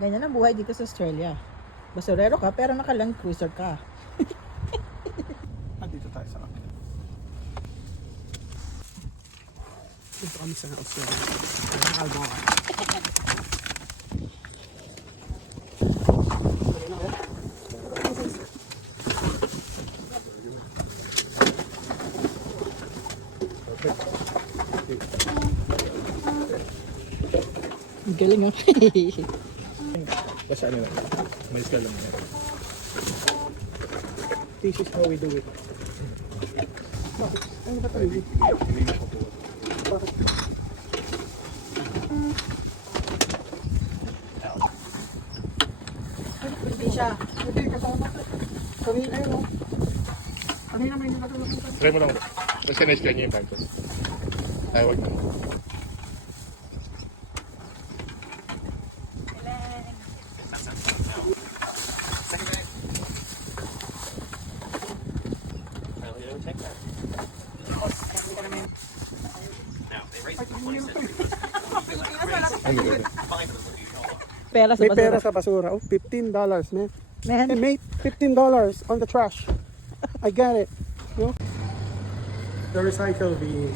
Ganyan ang buhay dito sa Australia. Basurero ka, pero naka-land cruiser ka. Dito tayo sa akin. Dito kami sa Australia. Nakakalbawa. Ang galing oh. Basta ano lang. May scale lang. This is how we do it. Bakit? Ano ba tayo? Bakit? Hindi siya. Hindi, kasama ka. Kanina yun, oh. Kanina may nilagay. Try mo lang. Kasi na-scan niya yung time ko. Ay, wag na. Pera sa May basura. pera sa basura. Oh, $15, man. Man. Hey, mate, $15 on the trash. I get it. You know? The recycle bin.